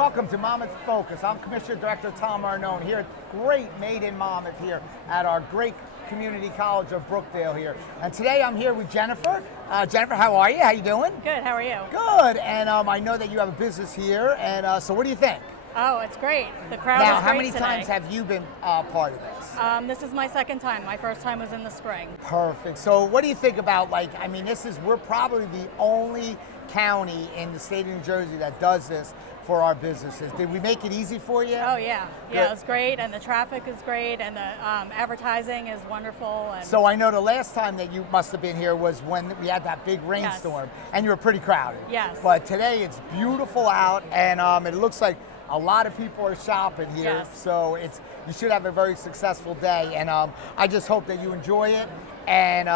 Welcome to Monmouth Focus. I'm Commissioner Director Tom Arnone here at great Made in Monmouth here at our great community college of Brookdale here. And today I'm here with Jennifer. Jennifer, how are you? How you doing? Good, how are you? Good, and I know that you have a business here, and so what do you think? Oh, it's great. The crowd Now, is how great many today. times have you been part of this? This is my second time. My first time was in the spring. Perfect. So what do you think about, we're probably the only county in the state of New Jersey that does this for our businesses. Did we make it easy for you? Oh yeah, Good. yeah, it's great, and the traffic is great, and the advertising is wonderful. And So I know the last time that you must have been here was when we had that big rainstorm, and you were pretty crowded. Yes. But today it's beautiful out, and it looks like a lot of people are shopping here. Yes. So you should have a very successful day, and I just hope that you enjoy it. And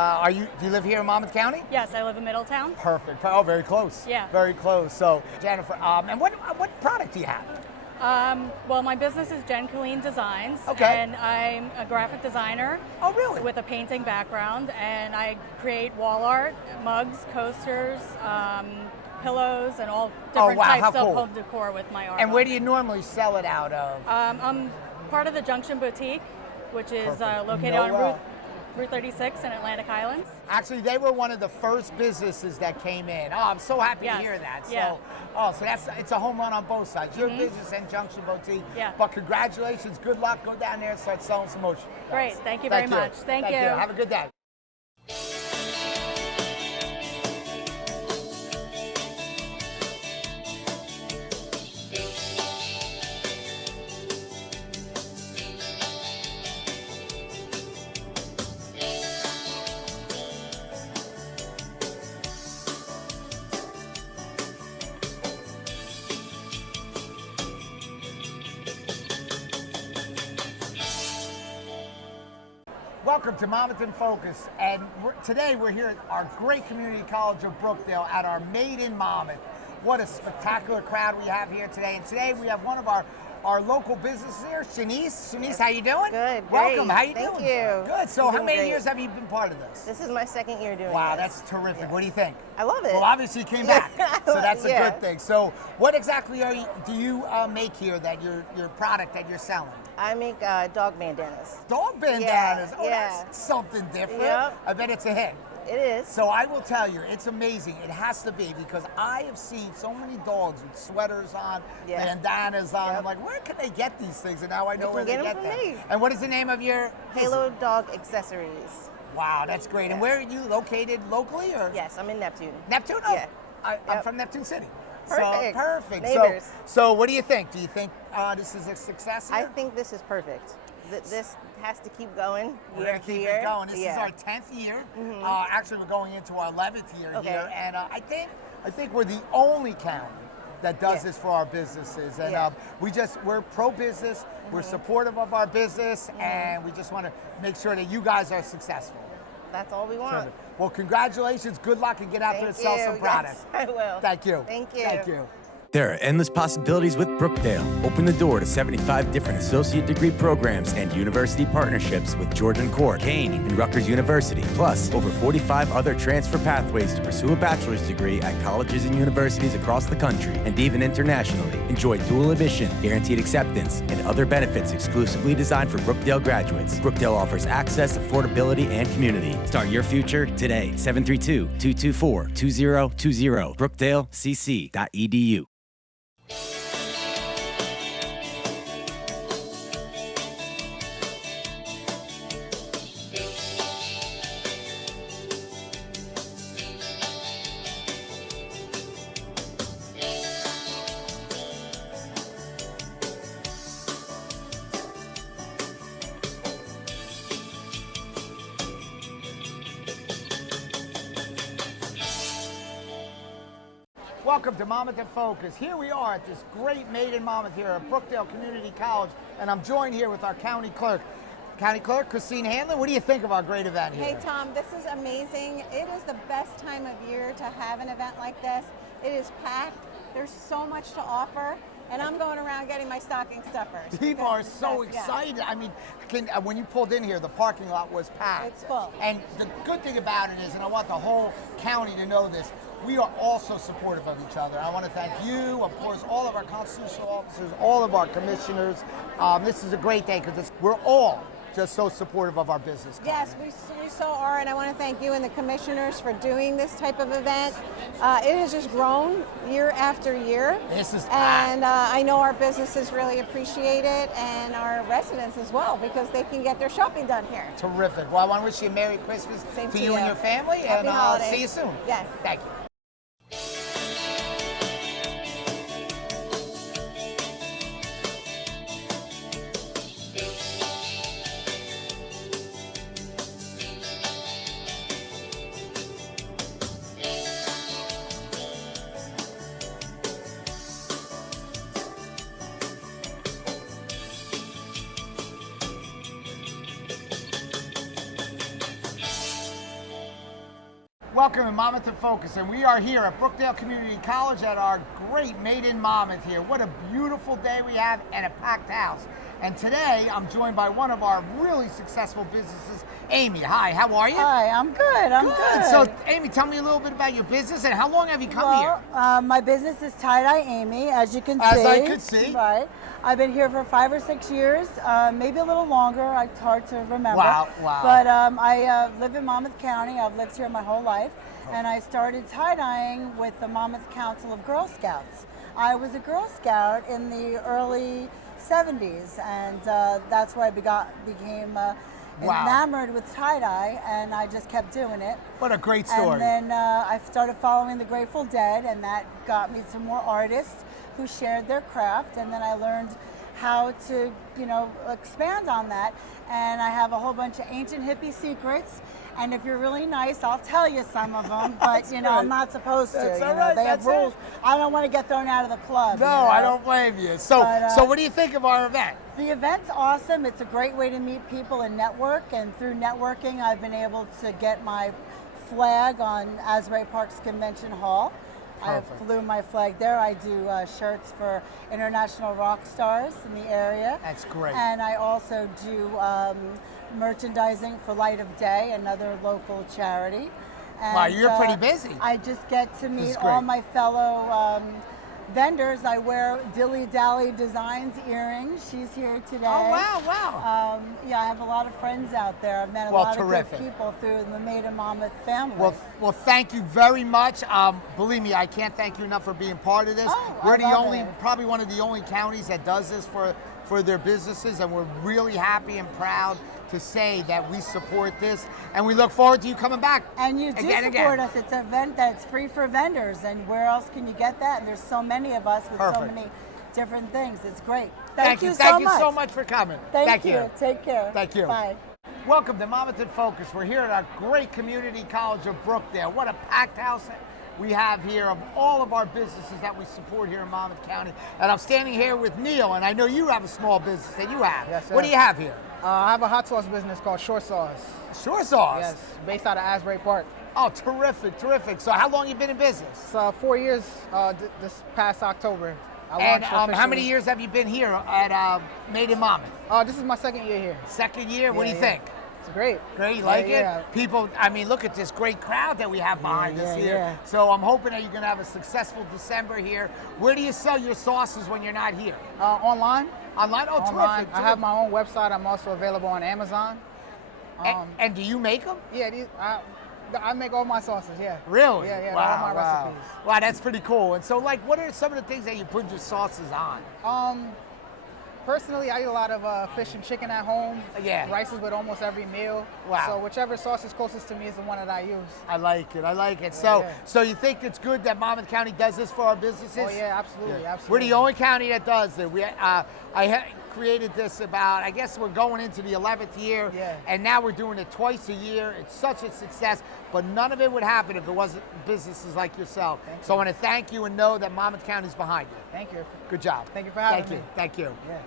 do you live here in Monmouth County? yes, I live in Middletown. Perfect. Oh, very close. Yeah. Very close. So Jennifer, and what product do you have? Well, my business is Jen Colleen Designs, Okay. and I'm a graphic designer Oh, really? with a painting background, and I create wall art, mugs, coasters, pillows, and all different wow, how types of cool. home decor with my art. And where do you normally sell it out of? I'm part of the Junction Boutique, which is Perfect. located No, on Route 36 in Atlantic Highlands. Actually, they were one of the first businesses that came in. Oh, I'm so happy to Yes. hear that. Yeah. So it's a home run on both sides. Your business and Junction Boutique. Yeah. But congratulations, good luck. Go down there and start selling some motion. Great, thank you very much. Thank you. Have a good day. Welcome to Monmouth in Focus, and today we're here at our great community college of Brookdale at our Made in Monmouth. What a spectacular crowd we have here today, and today we have one of our local businesses here, Shanice. Shanice, how you doing? Good, Welcome, great. how you Thank doing? you. Good, so I'm how doing many great. years have you been part of this? This is my second year doing Wow, this. that's terrific. Yeah. What do you think? I love it. Well, obviously you came back, so that's a Yeah. good thing. So what exactly do you make here that your product that you're selling? I make dog bandanas. Dog bandanas. Oh, yeah. that's something different. Yep. I bet it's a hit. It is. So I will tell you, it's amazing. It has to be, because I have seen so many dogs with sweaters on, Yeah. bandanas on. Yep. I'm like, where can they get these things? And now I know You where can they get get 'em them. from me. And what is the name of your Halo Dog Accessories. Wow, that's great. And Yeah. where are you located locally, or? Yes, I'm in Neptune. Neptune? Oh, Yeah. I'm Yep. from Neptune City. Perfect. So, perfect. Neighbors. So what do you think? Do you think this is a success here? I think this is perfect. This has to keep going We're year gonna after keep year. it going. This is Yeah. our 10th year. Actually, we're going into our 11th year Okay. here, and I think we're the only county that does Yeah. this for our businesses. And Yeah. we're pro-business. We're supportive of our business, and we just want to make sure that you guys are successful. That's all we want. Terrific. Well, congratulations. Good luck, and get out there and Thank sell you. some products. Yes, I will. Thank you. Thank you. Thank you. There are endless possibilities with Brookdale. Open the door to 75 different associate degree programs and university partnerships with Georgian Court, Kane, and Rutgers University. Plus, over 45 other transfer pathways to pursue a bachelor's degree at colleges and universities across the country and even internationally. Enjoy dual admission, guaranteed acceptance, and other benefits exclusively designed for Brookdale graduates. Brookdale offers access, affordability, and community. Start your future today. 732-224-2020. BrookdaleCC.edu. Welcome to Monmouth in Focus. Here we are at this great Made in Monmouth here at Brookdale Community College, and I'm joined here with our county clerk. County Clerk Christine Hanlon, what do you think of our great event here? Hey Tom, this is amazing. It is the best time of year to have an event like this. It is packed. There's so much to offer, and I'm going around getting my stocking stuffers. People are Because it's so best, yeah. excited. I mean, when you pulled in here, the parking lot was packed. It's full. And the good thing about it is, and I want the whole county to know this, we are also supportive of each other. I want to thank you, of course, all of our constitutional officers, all of our commissioners. This is a great day because we're all just so supportive of our business. Yes, we so are, and I want to thank you and the commissioners for doing this type of event. It has just grown year after year. This is and I know our businesses really appreciate it, and our residents as well, because they can get their shopping done here. Terrific. Well, I want to wish you a Merry Christmas Same to to you and you. your family, Happy and I'll holidays. see you soon. Yes. Thank you. Welcome to Monmouth in Focus, and we are here at Brookdale Community College at our great Made in Monmouth here. What a beautiful day we have and a packed house. And today I'm joined by one of our really successful businesses, Amy. Hi, how are you? Hi, I'm good. I'm good. So, Amy, tell me a little bit about your business and how long have you come here? My business is Tie-Dye Amy, as you can see. As I could see. Right. I've been here for 5 or 6 years, maybe a little longer. It's hard to remember. Wow. But I live in Monmouth County. I've lived here my whole life. And I started tie-dyeing with the Monmouth Council of Girl Scouts. I was a Girl Scout in the early 70s, and that's why I became enamored with tie-dye, and I just kept doing it. What a great story. And then I started following the Grateful Dead, and that got me some more artists who shared their craft, and then I learned how to, expand on that. And I have a whole bunch of ancient hippie secrets, and if you're really nice, I'll tell you some of them, but I'm not supposed to. That's all right, They have that's it. rules. I don't want to get thrown out of the club. No, I don't blame you. So, so what do you think of our event? The event's awesome. It's a great way to meet people and network, and through networking, I've been able to get my flag on Asbury Park's Convention Hall. Perfect. I flew my flag there. I do shirts for international rock stars in the area. That's great. And I also do merchandising for Light of Day, another local charity. And, Wow, you're pretty busy. I just get to is meet great. all my fellow vendors. I wear Dilly Dally Designs earrings. She's here today. Oh, wow. Yeah, I have a lot of friends out there. I've met a Well, lot terrific. of good people through the Made in Monmouth family. Well, thank you very much. Believe me, I can't thank you enough for being part of this. Oh, We're I the love only, it. probably one of the only counties that does this for their businesses, and we're really happy and proud to say that we support this, and we look forward to you coming back. And you do again, support again. us. It's an event that's free for vendors, and where else can you get that? And there's so many of us with so Perfect. many different things. It's great. Thank you so much for coming. Thank you. Take care. Thank you. Bye. Welcome to Monmouth in Focus. We're here at our great community college of Brookdale. What a packed house we have here of all of our businesses that we support here in Monmouth County. And I'm standing here with Neil, and I know you have a small business that you have. Yes, sir. What do you have here? I have a hot sauce business called Short Sauce. Shore sauce. Yes, based out of Asbury Park. Oh, terrific, terrific. So how long you been in business? It's 4 years this past October. I And launched how many officially. years have you been here at Made in Monmouth? This is my second year here. Second year? What do you Yeah, think? It's great. Great, you Yeah, like yeah. it? People, I mean, look at this great crowd that we have behind us yeah, here. yeah. So I'm hoping that you're going to have a successful December here. Where do you sell your sauces when you're not here? Online. Online? Oh, Online. terrific. I have my own website. I'm also available on Amazon. And do you make them? Yeah, I make all my sauces. Yeah. Really? Yeah. Wow, all my wow. recipes. Wow, that's pretty cool. And so, like, what are some of the things that you put your sauces on? Personally, I eat a lot of fish and chicken at home. Yeah. Rice is with almost every meal. Wow. So whichever sauce is closest to me is the one that I use. I like it. I like it. So, yeah. so you think it's good that Monmouth County does this for our businesses? Oh yeah, absolutely, Yeah. absolutely. We're the only county that does it. I created this about, I guess we're going into the 11th year, Yeah. and now we're doing it twice a year. It's such a success, but none of it would happen if it wasn't businesses like yourself. So I want to thank you and know that Monmouth County's behind you. Thank you. Good job. Thank you for having Thank me. you. Thank you. Yeah.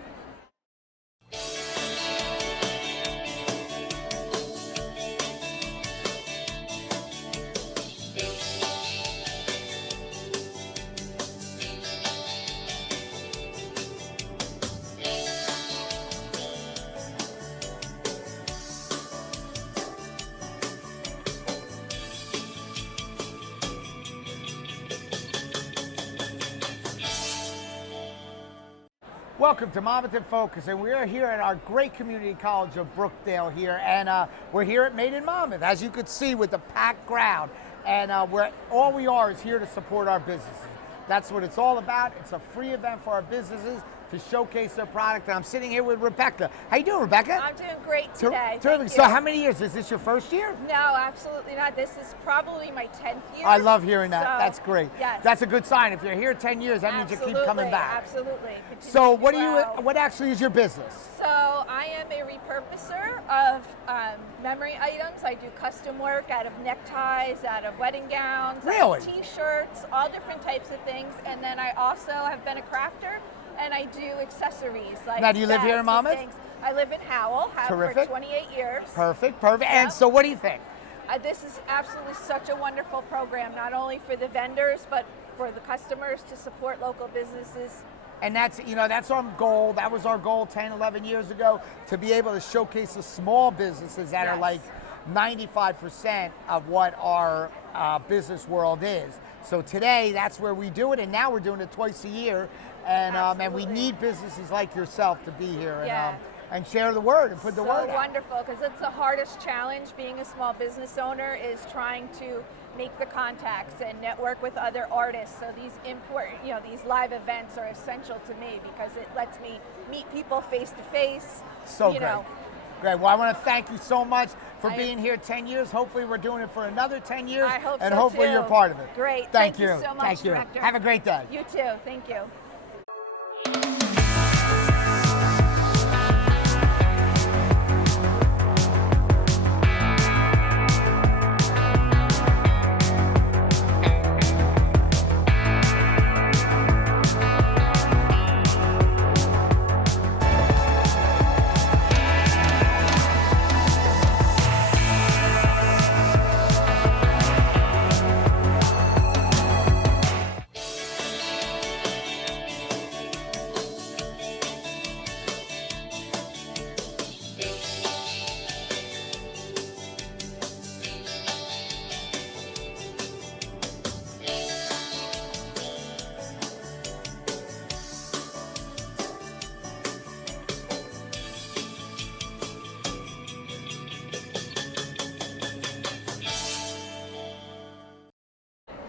Welcome to Monmouth in Focus, and we are here at our great community college of Brookdale here, and we're here at Made in Monmouth, as you can see, with the packed crowd, and all we are is here to support our businesses. That's what it's all about. It's a free event for our businesses to showcase their product, and I'm sitting here with Rebecca. How you doing, Rebecca? I'm doing great today. Terrific. So how many years? Is this your first year? No, absolutely not. This is probably my 10th year. I love hearing that. So, That's great. Yes. That's a good sign. If you're here 10 years, that means you keep coming back. Absolutely. So what actually is your business? So I am a repurposer of memory items. I do custom work out of neckties, out of wedding gowns, Really? out of t-shirts, all different types of things. And then I also have been a crafter, and I do accessories like Now, do you live here in bags and Monmouth? things. I live in Howell, have Terrific. for 28 years. Perfect. And so what do you think? This is absolutely such a wonderful program, not only for the vendors, but for the customers to support local businesses. And that's our goal. That was our goal 10, 11 years ago, to be able to showcase the small businesses that are Yes. like 95% of what our business world is. So today, that's where we do it, and now we're doing it twice a year. And we need businesses like yourself to be here and share the word and put the word out. So wonderful, because it's the hardest challenge being a small business owner, is trying to make the contacts and network with other artists. So these these live events are essential to me because it lets me meet people face to face. So great. know. Great. Well, I want to thank you so much for being here 10 years. Hopefully we're doing it for another 10 years. I hope and so, hopefully too. you're part of it. Great. Thank you you so much, Thank you. Director. Have a great day. You too. Thank you.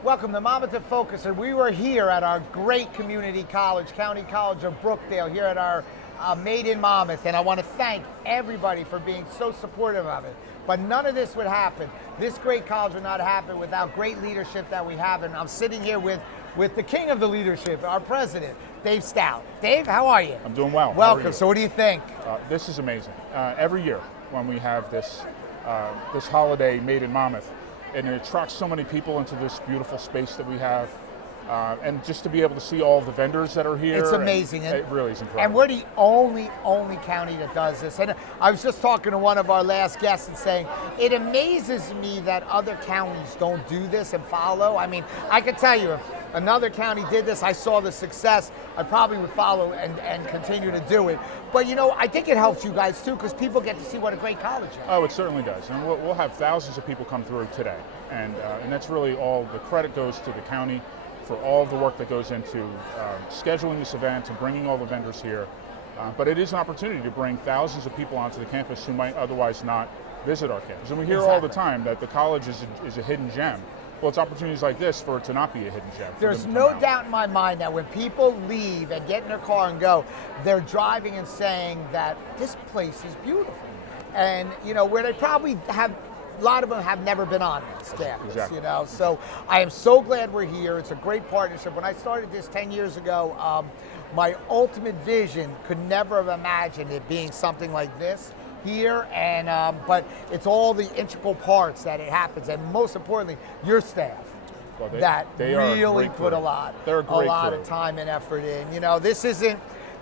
Welcome to Monmouth in Focus, and we were here at our great community college, County College of Brookdale, here at our Made in Monmouth, and I want to thank everybody for being so supportive of it. But none of this would happen. This great college would not happen without great leadership that we have, and I'm sitting here with the king of the leadership, our president, Dave Stout. Dave, how are you? I'm doing well. Welcome. So what do you think? This is amazing. Every year when we have this holiday Made in Monmouth, and it attracts so many people into this beautiful space that we have. And just to be able to see all the vendors that are here. It's amazing. It really is incredible. And we're the only county that does this. And I was just talking to one of our last guests and saying, it amazes me that other counties don't do this and follow. I mean, I could tell you, if another county did this, I saw the success, I probably would follow and continue to do it. But I think it helps you guys too, because people get to see what a great college is. Oh, it certainly does. And we'll have thousands of people come through today. And that's really all the credit goes to the county for all of the work that goes into scheduling this event and bringing all the vendors here. But it is an opportunity to bring thousands of people onto the campus who might otherwise not visit our campus. And we hear all the time that the college is a hidden gem. Well, it's opportunities like this for it to not be a hidden gem. There's no doubt in my mind that when people leave and get in their car and go, they're driving and saying that this place is beautiful. And, where they probably have, a lot of them have never been on this campus, Exactly. So I am so glad we're here. It's a great partnership. When I started this 10 years ago, my ultimate vision could never have imagined it being something like this here, and but it's all the integral parts that it happens, and most importantly, your staff. Well, They are a really great put crew. a lot They're a great of crew. time and effort in.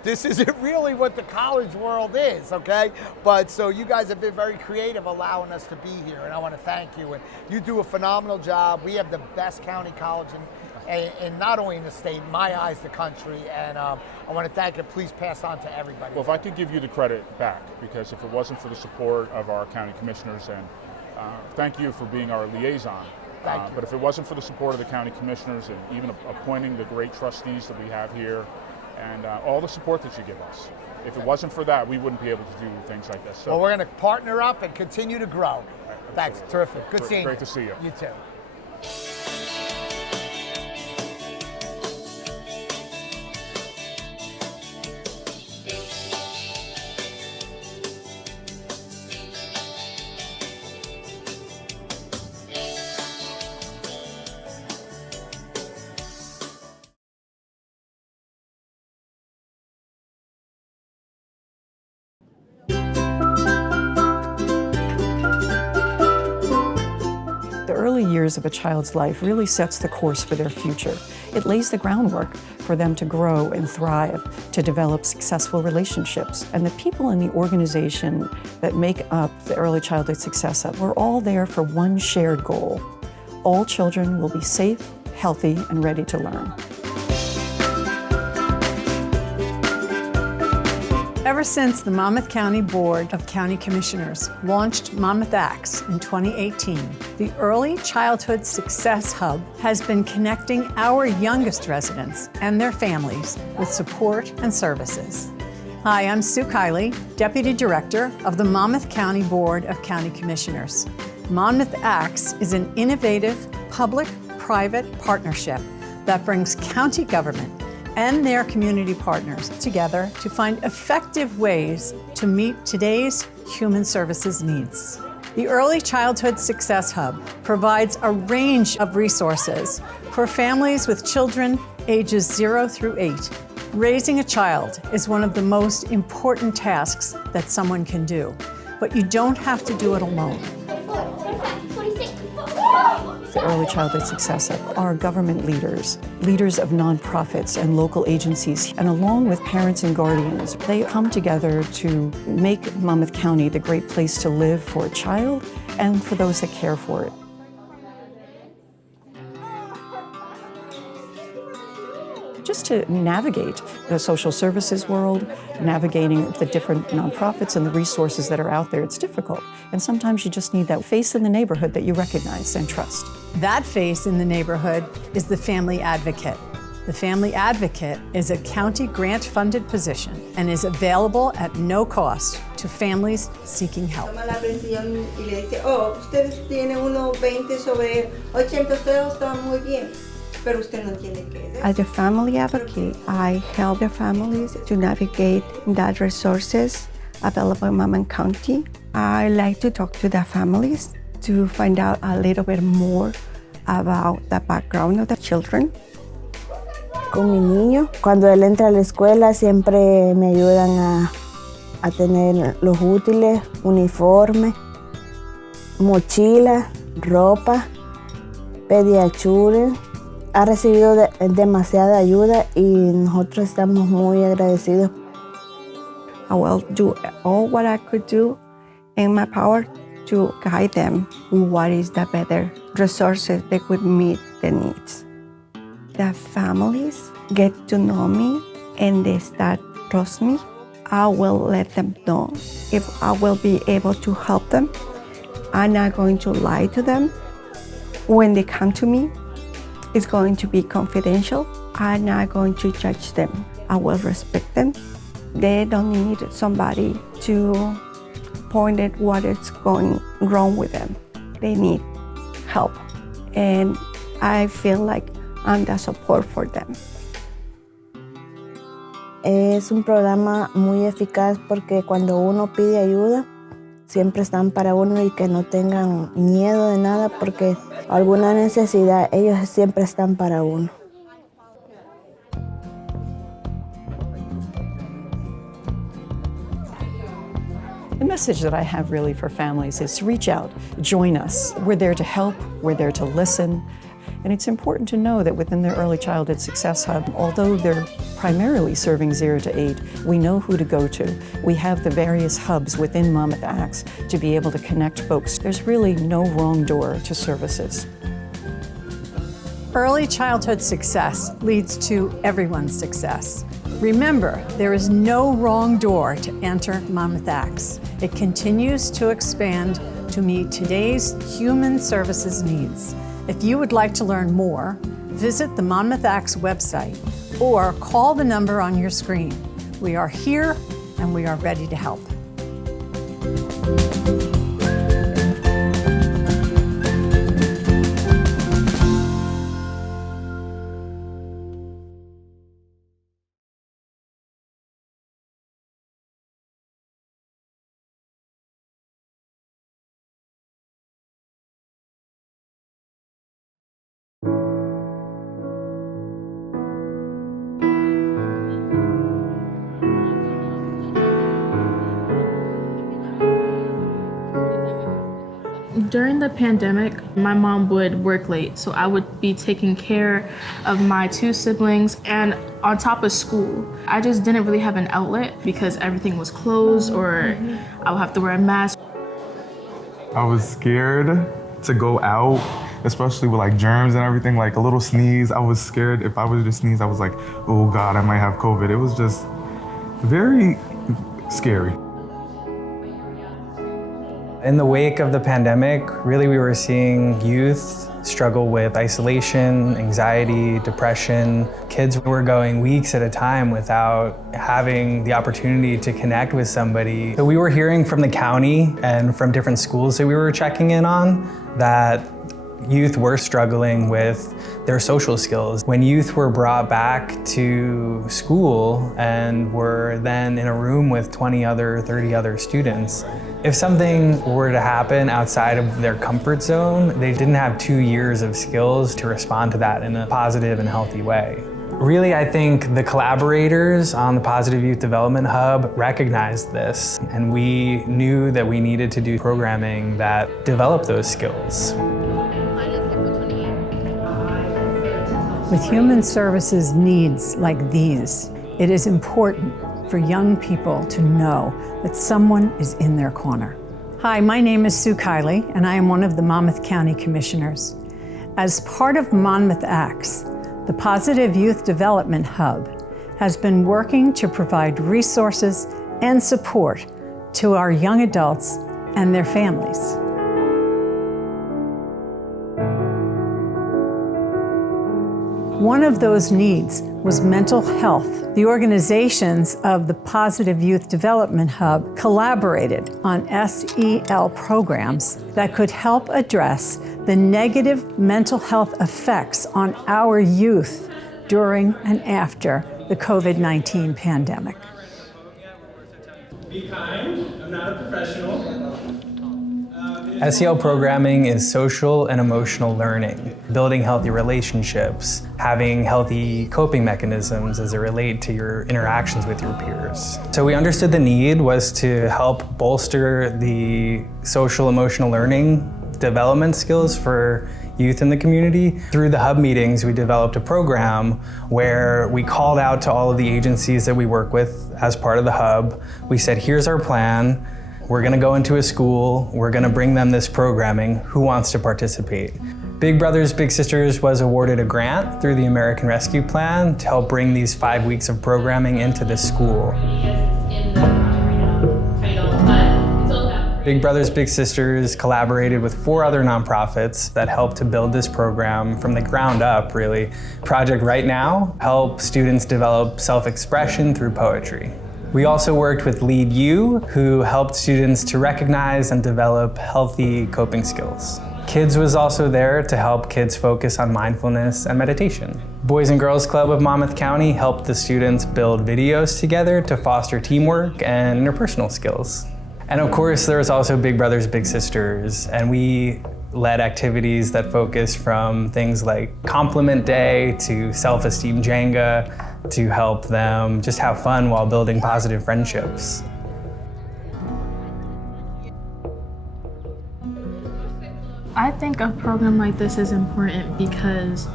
This isn't really what the college world is, okay? But so you guys have been very creative allowing us to be here, and I want to thank you. And you do a phenomenal job. We have the best county college in not only in the state, in my eyes, the country, and I want to thank you. Please pass on to everybody. Well, if I could give you the credit back, because if it wasn't for the support of our county commissioners, and thank you for being our liaison. Thank you. But if it wasn't for the support of the county commissioners and even appointing the great trustees that we have here, and all the support that you give us. If it wasn't for that, we wouldn't be able to do things like this. So, Well, we're going to partner up and continue to grow. That's terrific. Good seeing you. Great to see you. You too. The early years of a child's life really sets the course for their future. It lays the groundwork for them to grow and thrive, to develop successful relationships. And the people in the organization that make up the Early Childhood Success Hub, we're all there for one shared goal. All children will be safe, healthy, and ready to learn. Ever since the Monmouth County Board of County Commissioners launched Monmouth Acts in 2018, the Early Childhood Success Hub has been connecting our youngest residents and their families with support and services. Hi, I'm Sue Kiley, Deputy Director of the Monmouth County Board of County Commissioners. Monmouth Acts is an innovative public-private partnership that brings county government and their community partners together to find effective ways to meet today's human services needs. The Early Childhood Success Hub provides a range of resources for families with children ages 0 through 8. Raising a child is one of the most important tasks that someone can do, but you don't have to do it alone. The Early Childhood Success Hub are government leaders, leaders of nonprofits and local agencies, and along with parents and guardians, they come together to make Monmouth County the great place to live for a child and for those that care for it. Just to navigate the social services world, navigating the different nonprofits and the resources that are out there, it's difficult. And sometimes you just need that face in the neighborhood that you recognize and trust. That face in the neighborhood is the Family Advocate. The Family Advocate is a county grant-funded position and is available at no cost to families seeking help. Toma la pensión y le dice, oh, usted tiene 1.20 sobre 80, usted está muy bien. Pero usted no entiende qué es. As a family advocate, I help the families to navigate that resources available in Monmouth County. I like to talk to the families to find out a little bit more about the background of the children. Con mi niño, cuando él entra a la escuela, siempre me ayudan a tener los útiles, uniforme, mochila, ropa, pediachuren. Ha recibido demasiada ayuda y nosotros estamos muy agradecidos. I will do all what I could do in my power to guide them what is the better resources that would meet the needs. The families get to know me and they start trust me. I will let them know if I will be able to help them. I'm not going to lie to them. When they come to me, it's going to be confidential. I'm not going to judge them. I will respect them. They don't need somebody to point at what is going wrong with them. They need help. And I feel like I'm the support for them. Es un programa muy eficaz porque cuando uno pide ayuda, siempre están para uno y que no tengan miedo de nada porque alguna necesidad, ellos siempre están para uno. The message that I have really for families is to reach out, join us. We're there to help, we're there to listen. And it's important to know that within the Early Childhood Success Hub, although they're primarily serving 0 to 8, we know who to go to. We have the various hubs within Monmouth Acts to be able to connect folks. There's really no wrong door to services. Early childhood success leads to everyone's success. Remember, there is no wrong door to enter Monmouth Acts. It continues to expand to meet today's human services needs. If you would like to learn more, visit the Monmouth Acts website or call the number on your screen. We are here and we are ready to help. During the pandemic, my mom would work late, so I would be taking care of my 2 siblings and on top of school. I just didn't really have an outlet because everything was closed or I would have to wear a mask. I was scared to go out, especially with like germs and everything, like a little sneeze. I was scared if I was to sneeze, I was like, oh God, I might have COVID. It was just very scary. In the wake of the pandemic, really we were seeing youth struggle with isolation, anxiety, depression. Kids were going weeks at a time without having the opportunity to connect with somebody. So we were hearing from the county and from different schools that we were checking in on that youth were struggling with their social skills. When youth were brought back to school and were then in a room with 20 other, 30 other students, if something were to happen outside of their comfort zone, they didn't have 2 years of skills to respond to that in a positive and healthy way. Really, I think the collaborators on the Positive Youth Development Hub recognized this, and we knew that we needed to do programming that developed those skills. With human services needs like these, it is important for young people to know that someone is in their corner. Hi, my name is Sue Kiley, and I am one of the Monmouth County Commissioners. As part of Monmouth Acts, the Positive Youth Development Hub has been working to provide resources and support to our young adults and their families. One of those needs was mental health. The organizations of the Positive Youth Development Hub collaborated on SEL programs that could help address the negative mental health effects on our youth during and after the COVID-19 pandemic. Be kind, I'm not a professional. SEL programming is social and emotional learning, building healthy relationships, having healthy coping mechanisms as it relates to your interactions with your peers. So we understood the need was to help bolster the social emotional learning development skills for youth in the community. Through the hub meetings, we developed a program where we called out to all of the agencies that we work with as part of the hub. We said, here's our plan. We're gonna go into a school, we're gonna bring them this programming, who wants to participate? Big Brothers Big Sisters was awarded a grant through the American Rescue Plan to help bring these 5 weeks of programming into this school. Big Brothers Big Sisters collaborated with 4 other nonprofits that helped to build this program from the ground up, really. Project Right Now helps students develop self-expression through poetry. We also worked with Lead You, who helped students to recognize and develop healthy coping skills. Kids was also there to help kids focus on mindfulness and meditation. Boys and Girls Club of Monmouth County helped the students build videos together to foster teamwork and interpersonal skills. And of course, there was also Big Brothers Big Sisters, and we led activities that focused from things like Compliment Day to Self-Esteem Jenga, to help them just have fun while building positive friendships. I think a program like this is important because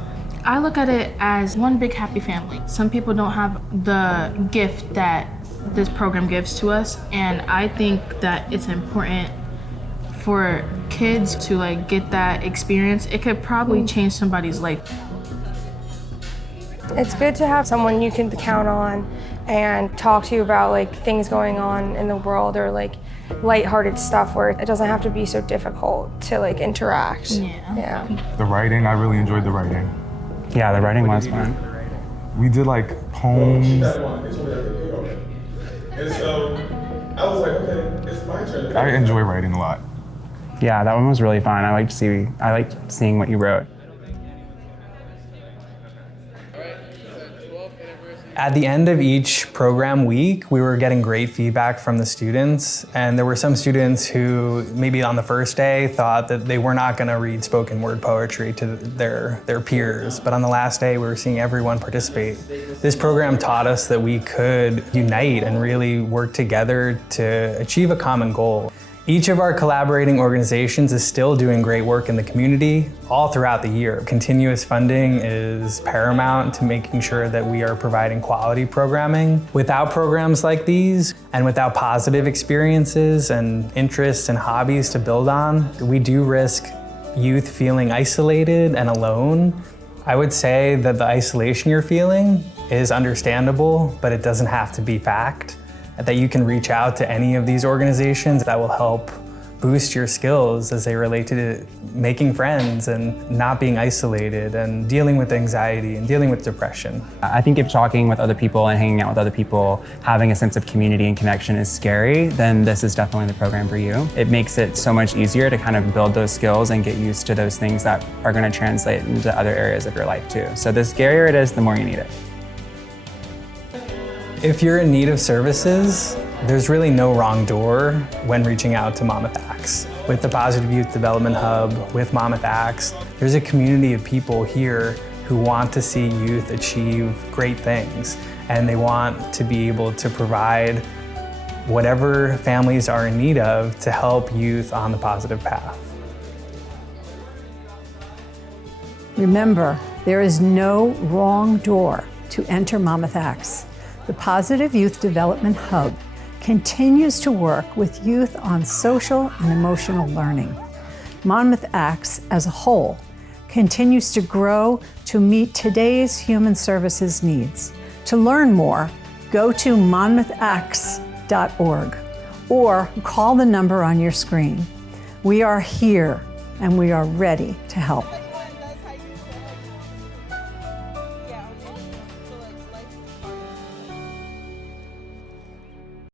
I look at it as one big happy family. Some people don't have the gift that this program gives to us, and I think that it's important for kids to get that experience. It could probably change somebody's life. It's good to have someone you can count on and talk to you about things going on in the world or lighthearted stuff where it doesn't have to be so difficult to interact. Yeah. The writing, I really enjoyed the writing. Yeah, the writing was fun. We did like poems. And so I was like, okay, it's my turn. I enjoy writing a lot. Yeah, that one was really fun. I liked seeing what you wrote. At the end of each program week, we were getting great feedback from the students, and there were some students who maybe on the first day thought that they were not going to read spoken word poetry to their peers, but on the last day we were seeing everyone participate. This program taught us that we could unite and really work together to achieve a common goal. Each of our collaborating organizations is still doing great work in the community all throughout the year. Continuous funding is paramount to making sure that we are providing quality programming. Without programs like these, and without positive experiences and interests and hobbies to build on, we do risk youth feeling isolated and alone. I would say that the isolation you're feeling is understandable, but it doesn't have to be fact. That you can reach out to any of these organizations that will help boost your skills as they relate to making friends and not being isolated and dealing with anxiety and dealing with depression. I think if talking with other people and hanging out with other people, having a sense of community and connection is scary, then this is definitely the program for you. It makes it so much easier to kind of build those skills and get used to those things that are going to translate into other areas of your life too. So the scarier it is, the more you need it. If you're in need of services, there's really no wrong door when reaching out to Monmouth ACTS. With the Positive Youth Development Hub, with Monmouth ACTS, there's a community of people here who want to see youth achieve great things, and they want to be able to provide whatever families are in need of to help youth on the positive path. Remember, there is no wrong door to enter Monmouth ACTS. The Positive Youth Development Hub continues to work with youth on social and emotional learning. Monmouth ACTS as a whole continues to grow to meet today's human services needs. To learn more, go to monmouthacts.org or call the number on your screen. We are here and we are ready to help.